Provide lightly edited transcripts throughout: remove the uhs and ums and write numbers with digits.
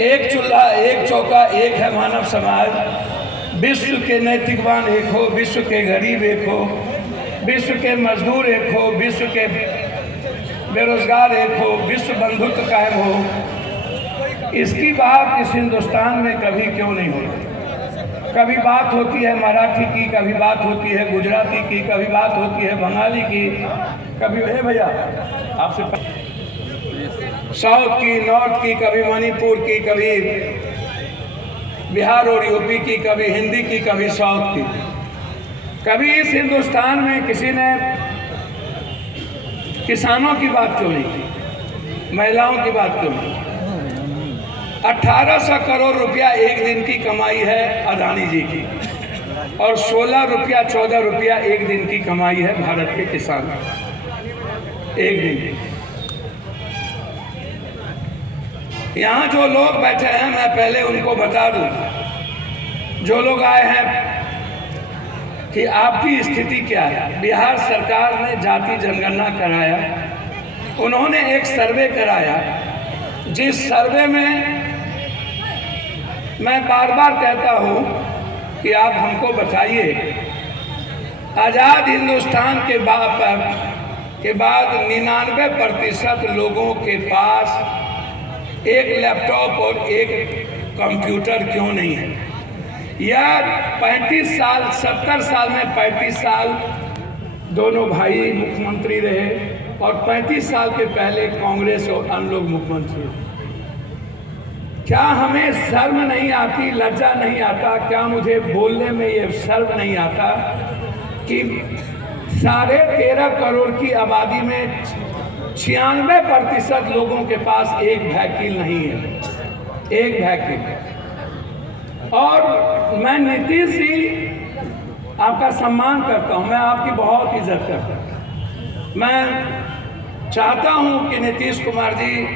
एक चूल्हा एक चौका एक है मानव समाज। विश्व के नैतिकवान एक हो, विश्व के गरीब एक हो, विश्व के मजदूर एक हो, विश्व के बेरोजगार एक हो, विश्व बंधुत्व कायम हो। इसकी बात इस हिंदुस्तान में कभी क्यों नहीं होती? कभी बात होती है मराठी की, कभी बात होती है गुजराती की, कभी बात होती है बंगाली की, कभी भैया आपसे साउथ की, नॉर्थ की, कभी मणिपुर की, कभी बिहार और यूपी की, कभी हिंदी की, कभी साउथ की। कभी इस हिंदुस्तान में किसी ने किसानों की बात क्यों नहीं की, महिलाओं की बात क्यों नहीं? 1800 करोड़ रुपया एक दिन की कमाई है अदानी जी की, और 16 रुपया 14 रुपया एक दिन की कमाई है भारत के किसान एक दिन। यहाँ जो लोग बैठे हैं, मैं पहले उनको बता दूं, जो लोग आए हैं, कि आपकी स्थिति क्या है। बिहार सरकार ने जाति जनगणना कराया, उन्होंने एक सर्वे कराया, जिस सर्वे में मैं बार बार कहता हूँ कि आप हमको बताइए, आज़ाद हिंदुस्तान के बाद 99% लोगों के पास एक लैपटॉप और एक कंप्यूटर क्यों नहीं है? या 35 साल 70 साल में 35 साल दोनों भाई मुख्यमंत्री रहे, और 35 साल के पहले कांग्रेस और अन्य लोग मुख्यमंत्री रहे। क्या हमें शर्म नहीं आती, लज्जा नहीं आता? क्या मुझे बोलने में ये शर्म नहीं आता कि 13.5 करोड़ की आबादी में 96% लोगों के पास एक वहीकल नहीं है, एक वहीकल। और मैं नीतीश जी आपका सम्मान करता हूं, मैं आपकी बहुत इज्जत करता हूं। मैं चाहता हूं कि नीतीश कुमार जी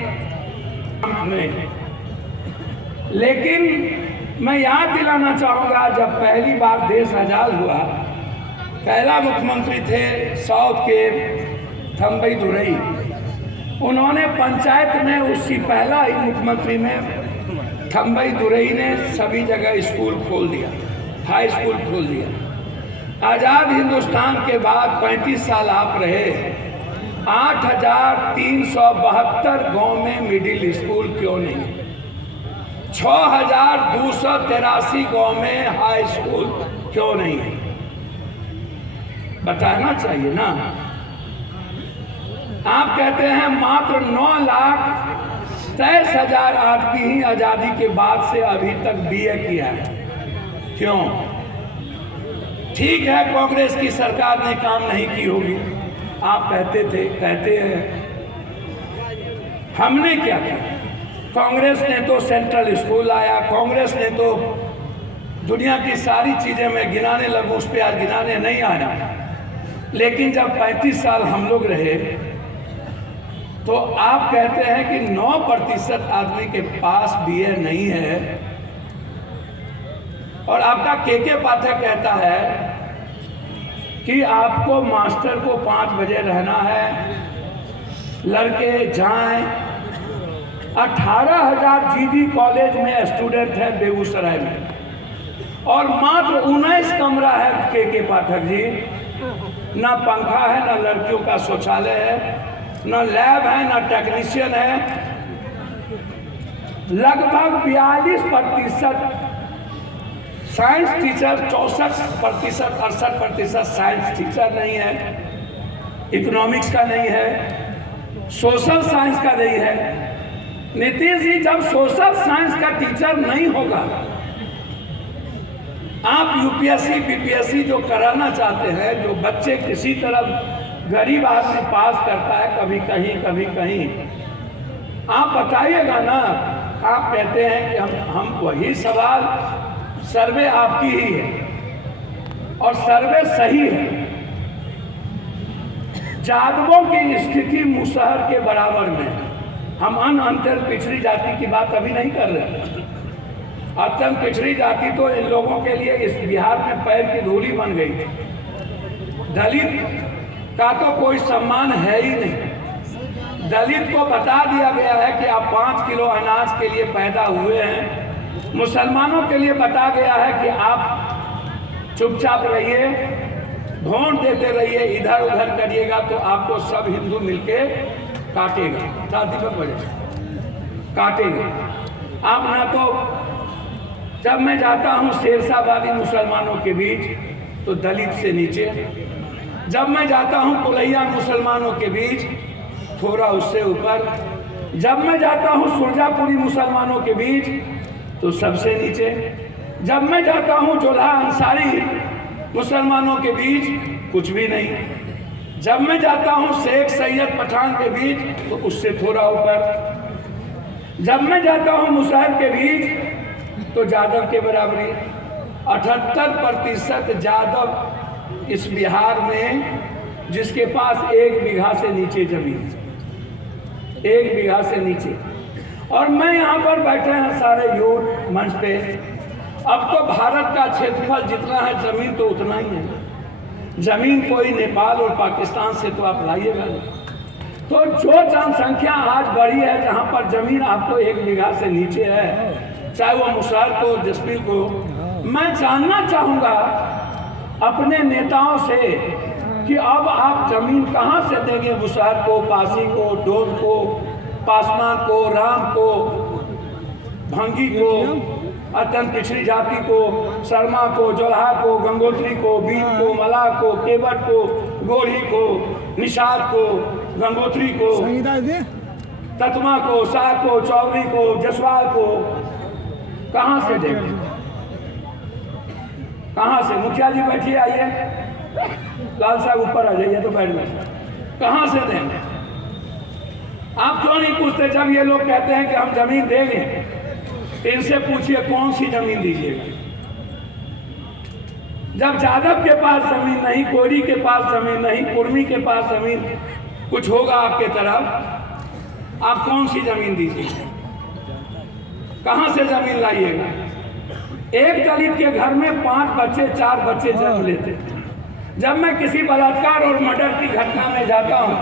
में, लेकिन मैं याद दिलाना चाहूँगा, जब पहली बार देश आज़ाद हुआ, पहला मुख्यमंत्री थे साउथ के थम्बई दुरई। उन्होंने पंचायत में, उसी पहला ही मुख्यमंत्री में थम्बई दुरई ने सभी जगह स्कूल खोल दिया, हाई स्कूल खोल दिया। आज़ाद हिंदुस्तान के बाद 35 साल आप रहे, 8372 गांव में मिडिल स्कूल क्यों नहीं? 6283 गांव में हाई स्कूल क्यों नहीं है? बताना चाहिए ना। आप कहते हैं मात्र 9,23,000 आदमी ही आज़ादी के बाद से अभी तक BA किया है। क्यों? ठीक है, कांग्रेस की सरकार ने काम नहीं की होगी, आप कहते हैं। हमने क्या किया? कांग्रेस ने तो सेंट्रल स्कूल लाया, कांग्रेस ने तो दुनिया की सारी चीज़ें मैं गिनाने लगूँ, उस पर आज गिनाने नहीं आया। लेकिन जब 35 साल हम लोग रहे, तो आप कहते हैं कि 9% आदमी के पास BA नहीं है, और आपका के पाठक कहता है कि आपको मास्टर को 5 बजे रहना है, लड़के जाएं। 18,000 GD कॉलेज में स्टूडेंट है बेगूसराय में, और मात्र 19 कमरा है के पाठक जी। ना पंखा है, ना लड़कियों का शौचालय है, ना लैब है, ना टेक्नीशियन है। लगभग 42% साइंस टीचर, 64%, 68% साइंस टीचर नहीं है, इकोनॉमिक्स का नहीं है, सोशल साइंस का नहीं है। नीतीश जी, जब सोशल साइंस का टीचर नहीं होगा, आप UPSC BPSC जो कराना चाहते हैं, जो बच्चे किसी तरह गरीब आदमी पास करता है, कभी कहीं कभी कहीं, आप बताइएगा ना। आप कहते हैं कि हम वही सवाल, सर्वे आपकी ही है, और सर्वे सही है। जादवों की स्थिति मुसहर के बराबर में। हम अनअंतर पिछड़ी जाति की बात अभी नहीं कर रहे। अत्यंत पिछड़ी जाति तो इन लोगों के लिए इस बिहार में पैर की धूली बन गई थी। दलित का तो कोई सम्मान है ही नहीं। दलित को बता दिया गया है कि आप 5 किलो अनाज के लिए पैदा हुए हैं। मुसलमानों के लिए बता गया है कि आप चुपचाप रहिए, वोट देते रहिए, इधर उधर करिएगा तो आपको सब हिंदू मिलके काटेगा, शादी पर वजह काटेगा। आप ना तो, जब मैं जाता हूँ शेरशाहबादी मुसलमानों के बीच तो दलित से नीचे, जब मैं जाता हूँ कुलैया मुसलमानों के बीच थोड़ा उससे ऊपर, जब मैं जाता हूँ सुरजापुरी मुसलमानों के बीच तो सबसे नीचे, जब मैं जाता हूँ जोल्हा अंसारी मुसलमानों के बीच कुछ भी नहीं, जब मैं जाता हूँ शेख सैयद पठान के बीच तो उससे थोड़ा ऊपर, जब मैं जाता हूँ मुसहर के बीच तो जादव के बराबरी। 78% जादव इस बिहार में जिसके पास 1 बीघा से नीचे जमीन, 1 बीघा से नीचे। और मैं यहाँ पर बैठे हैं सारे यूथ मंच पे। अब तो भारत का क्षेत्रफल जितना है जमीन तो उतना ही है। जमीन कोई नेपाल और पाकिस्तान से तो आप लाइएगा नहीं। तो जो जनसंख्या आज बढ़ी है, जहाँ पर जमीन आपको 1 बीघा से नीचे है, चाहे वो मुसहर को जसबीर को, मैं जानना चाहूँगा अपने नेताओं से कि अब आप जमीन कहाँ से देंगे मुसहर को, पासी को, डोम को, पासवान को, राम को, भंगी को, अत्यंत पिछड़ी जाति को, शर्मा को, जोल्हा को, गंगोत्री को, बीन को, मलाह को, केवट को, गोरी को, निषाद को, गंगोत्री को, ततमा को, शाह को, चौधरी को, जसवाल को, कहाँ से देंगे? कहाँ से? मुखिया जी बैठिए, आइए, लाल साहब ऊपर आ जाइए तो बैठ जाइए। कहाँ से देंगे? आप क्यों नहीं पूछते? जब ये लोग कहते हैं कि हम जमीन देंगे, इनसे पूछिए कौन सी जमीन दीजिएगा। जब जादव के पास जमीन नहीं, कोरी के पास जमीन नहीं, कुर्मी के पास जमीन कुछ होगा आपके तरफ, आप कौन सी जमीन दीजिएगा? कहाँ से जमीन लाइएगा? एक दलित के घर में 5 बच्चे 4 बच्चे जन्म लेते थे। जब मैं किसी बलात्कार और मर्डर की घटना में जाता हूँ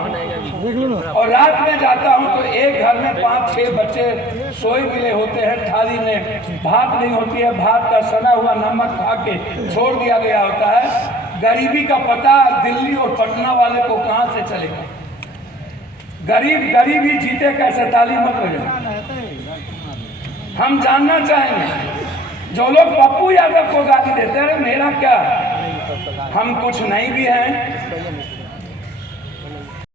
और रात में जाता हूँ तो एक घर में 5-6 बच्चे सोए मिले होते हैं, थाली में भात नहीं होती है, भात का सना हुआ नमक खा के छोड़ दिया गया होता है। गरीबी का पता दिल्ली और पटना वाले को कहाँ से चलेगा? गरीब ही जीते कैसे? ताली मत बजाओ। हम जानना चाहेंगे, जो लोग पप्पू यादव को गाली देते हैं, मेरा क्या, हम कुछ नहीं भी हैं,